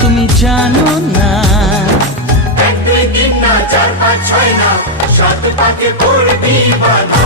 তুমি জানো না। 1 2 3 না 4 5 6 না 7 পাকে পড়বি বাধা।